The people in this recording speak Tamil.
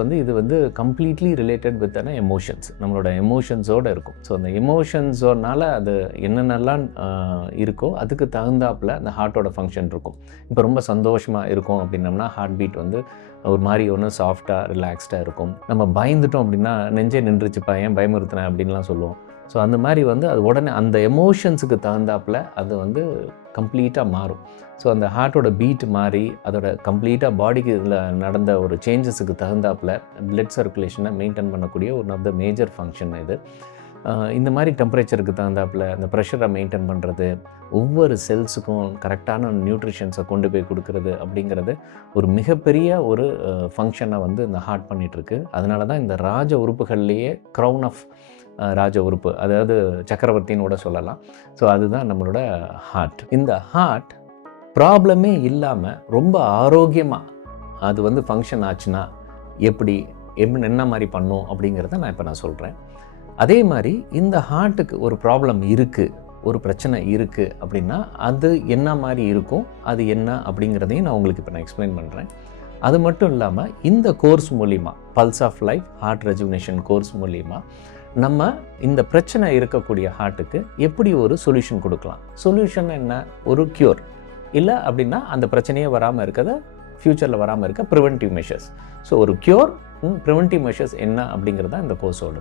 வந்து இது வந்து கம்ப்ளீட்லி ரிலேட்டட் வித் எமோஷன்ஸ் நம்மளோட எமோஷன்ஸோடு இருக்கும். ஸோ அந்த எமோஷன்ஸோனால அது என்னென்னலாம் இருக்கோ அதுக்கு தகுந்தாப்புல அந்த ஹார்ட்டோட ஃபங்க்ஷன் இருக்கும். இப்போ ரொம்ப சந்தோஷமாக இருக்கும் அப்படின்னம்னா ஹார்ட் பீட் வந்து ஒரு மாதிரி ஒன்று சாஃப்டாக ரிலாக்ஸ்டாக இருக்கும். நம்ம பயந்துட்டோம் அப்படின்னா நெஞ்சே நின்றுச்சுப்பா ஏன் பயமுறுத்தினேன் அப்படின்லாம் சொல்லுவோம். ஸோ அந்த மாதிரி வந்து அது உடனே அந்த எமோஷன்ஸுக்கு தகுந்தாப்புல அது வந்து கம்ப்ளீட்டாக மாறும். ஸோ அந்த ஹார்ட்டோட பீட் மாறி அதோட கம்ப்ளீட்டாக பாடிக்கு இதில் நடந்த ஒரு சேஞ்சஸுக்கு தகுந்தாப்புல பிளட் சர்க்குலேஷனை மெயின்டைன் பண்ணக்கூடிய one of the major function இது. இந்த மாதிரி டெம்பரேச்சருக்கு தகுந்தாப்புல அந்த ப்ரெஷரை மெயின்டைன் பண்ணுறது ஒவ்வொரு செல்ஸுக்கும் கரெக்டான நியூட்ரிஷன்ஸை கொண்டு போய் கொடுக்கறது அப்படிங்கிறது ஒரு மிகப்பெரிய ஒரு ஃபங்க்ஷனை வந்து இந்த ஹார்ட் பண்ணிகிட்ருக்கு அதனால தான் இந்த ராஜ உறுப்புகள்லேயே க்ரௌன் ஆஃப் ராஜ உறுப்பு அதாவது சக்கரவர்த்தின்னு கூட சொல்லலாம். ஸோ அதுதான் நம்மளோட ஹார்ட் இந்த ஹார்ட் ப்ராப்ளமே இல்லாமல் ரொம்ப ஆரோக்கியமாக அது வந்து ஃபங்க்ஷன் ஆச்சுன்னா எப்படி எப்படி என்ன மாதிரி பண்ணும் அப்படிங்கிறத நான் இப்போ நான் சொல்கிறேன் அதே மாதிரி இந்த ஹார்ட்டுக்கு ஒரு ப்ராப்ளம் இருக்குது ஒரு பிரச்சனை இருக்குது அப்படின்னா அது என்ன மாதிரி இருக்கும் அது என்ன அப்படிங்கிறதையும் நான் உங்களுக்கு இப்போ நான் எக்ஸ்பிளைன் பண்ணுறேன் அது மட்டும் இல்லாமல் இந்த கோர்ஸ் மூலிமா pulse of life heart rejuvenation course மூலிமா நம்ம இந்த பிரச்சனை இருக்கக்கூடிய ஹார்ட்டுக்கு எப்படி ஒரு சொல்யூஷன் கொடுக்கலாம்? சொல்யூஷன் என்ன? ஒரு க்யூர் இல்லை அப்படின்னா அந்த பிரச்சனையே வராமல் இருக்கிறத ஃப்யூச்சரில் வராமல் இருக்க ப்ரிவென்டிவ் மெஷர்ஸ் ஸோ ஒரு க்யூர் ப்ரிவென்டிவ் மெஷர்ஸ் என்ன அப்படிங்கிறது தான் இந்த கோர்ஸோட